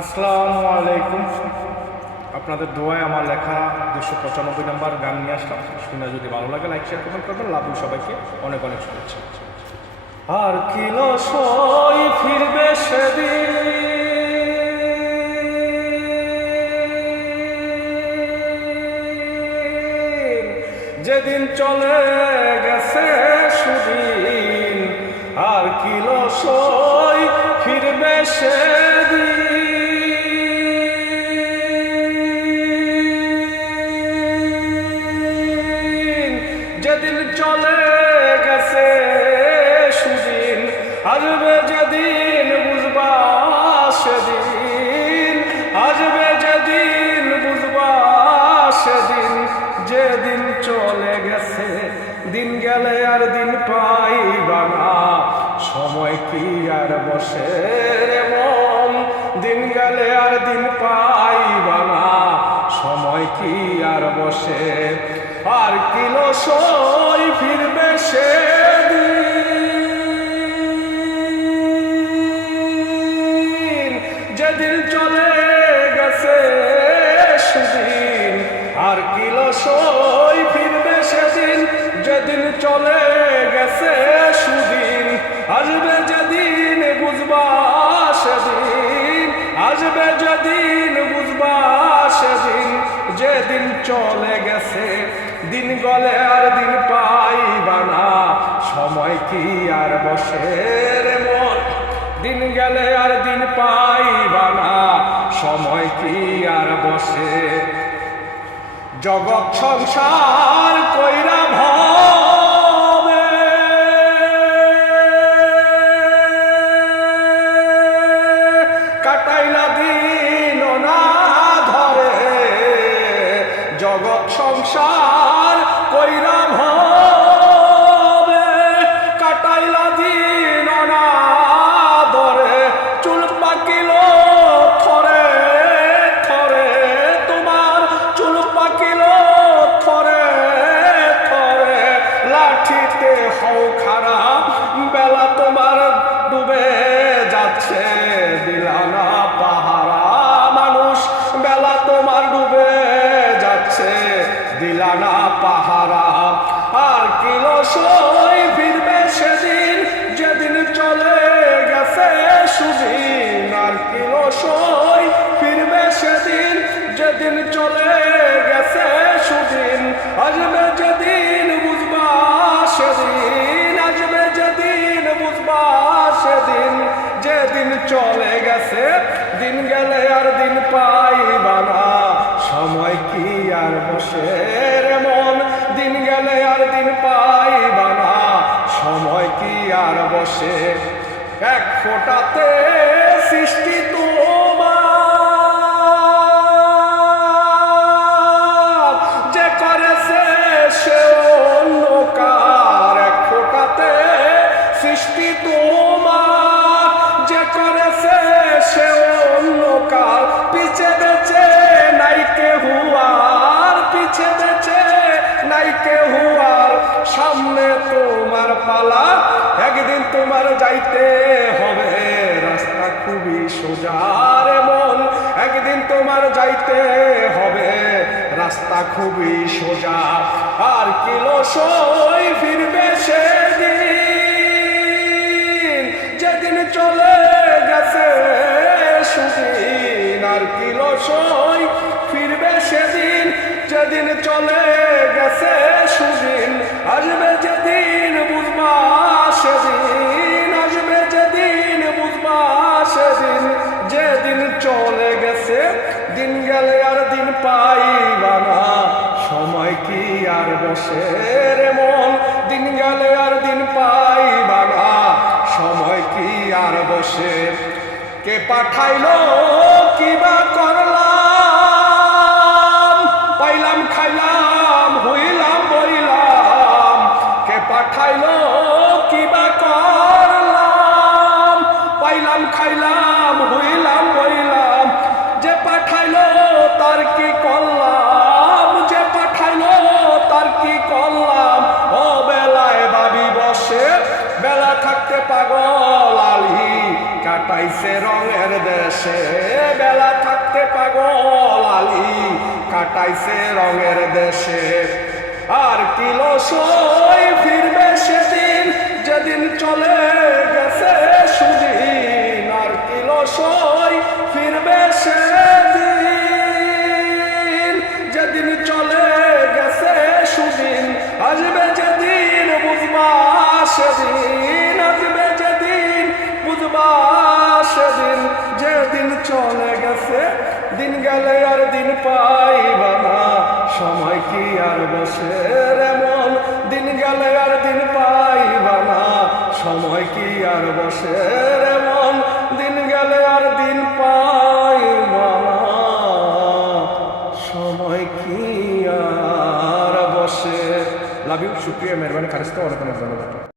আসসালামু আলাইকুম। আপনাদের দোয়ায় আমার লেখা 295 নম্বর গান নিয়ে আসলাম। শুনে যদি ভালো লাগে লাইক শেয়ার কমেন্ট করবেন। লাভ ইউ, সবাইকে অনেক অনেক শুভেচ্ছা। আর কি লসই ফিরবে সেদিন, যেদিন চলে গেছে সুদিন। আর কি লসই ফিরবে সেদিন, যেদিন চলে গেছে সুদিন। আসবে যেদিন বুঝবা সেদিন, আসবে যেদিন বুঝবা সেদিন, যেদিন চলে গেছে। দিন গেলে আর দিন পাইবা না, সময় কি আর বসে রে মন। দিন গেলে আর দিন পাইবা না, সময় কি আর বসে। আর কি লসই ফিরবে সেদিন, যেদিন চলে গেছে সুদিন। আর কি লসই ফিরবে সেদিন, যেদিন চলে গেছে সুদিন। আসবে যেদিন বুঝবা সেদিন, আসবে যেদিন বুঝবা সেদিন, যেদিন চলে গেছে। দিন গলে আর দিন পাইবা না, সময় কি আর বসে রে মন। দিন গেলে আর দিন পাইবা না, সময় কি আর বসে। জগৎ সংসার কইরা ভবে, কাটাইলা দিন না ধরে। জগৎ সংসার কইরা ভবে, কাটাইলা দিন না ধরে। চুল পাকিল থরে থরে, তোমার চুল পাকিল থরে থরে। লাঠিতে হও খারাপ, বেলা তোমার ডুবে যাচ্ছে, দিলা না পাহারা। মানুষ বেলা তোমার ডুবে যাচ্ছে, দিলা না পাহারা। আর কি লসই ফিরবে সেদিন, যেদিন চলে গেছে সুদিন। আর কি লসই ফিরবে সেদিন, যেদিন চলে গেছে সুদিন। আসবে যেদিন বুঝবা সেদিন, আসবে যেদিন বুঝবা সেদিন, যেদিন চলে গেছে। দিন গেলে আর দিন পাইবা না, সময় কি আর বসে রে মন। দিন গেলে আর দিন পাইবা না, সময় কি আর বসে। এক ফোঁটাতে সৃষ্টি তোমার, যে করেছে সে অন্য কার। এক ফোঁটাতে সৃষ্টি তোমার, যে করেছে সে অন্য কার। পিছে বেচে নাই কেহু আর, পিছে বেচে নাই কেহু আর। সামনে তোমার পালা, একদিন তোমার যাইতে হবে। রাস্তা খুবই সোজা রে মন, একদিন তোমার যাইতে হবে। রাস্তা খুবই সোজা। আর কি লসই ফিরবে সেদিন, যেদিন চলে গেছে সুদিন। আর কি লসই ফিরবে সেদিন, যেদিন চলে গেছে সুদিন। আসবে যেদিন বুঝবা সেদিন, আসবে যেদিন বুঝবা সেদিন, যেদিন চলে গেছে। দিন গেলে আর দিন পাইবা না, সময় কি আর বসে রে মন। দিন গেলে আর দিন পাইবা না, সময় কি আর বসে। কে পাঠাইলো কিবা করলাম, পাইলাম খাইলাম হইলাম বইলাম। কে পাঠাইলো কিবা করলাম, পাইলাম খাইলাম হইলাম বইলাম। যে পাঠাইলো তার কি করলাম, যে পাঠাইলো তার কি করলাম। ও বেলায় ভাবি বসে, বেলা থাকতে পাগল আলি, কাটাইছে রঙের দেশ দেশে বেলা থাকতে পাগল আলী কাটাইছে রঙের দেশে। আর কিলসই ফিরবে সেদিন যেদিন চলে গেছে সুদিন। আর কিলসই ফিরবে সেদিন যেদিন চলে গেছে সুদিন। আসবে যেদিন বুঝবা সেদিন, আসবে যেদিন বুঝবা সেদিন। যেদিন চলে গেছে দিন গেলে আর দিন পাইবা না, সময় কি আর বসে এমন। দিন গেলে আর দিন পাইবা না, সময় কি আর বসে এমন। দিন গেলে আর দিন পাইবা না, সময় কি আর বসে। লাভ ইউ, শুক্রিয়া, মেহরবানি, খালিস্তা, অনেক অনেক ধন্যবাদ।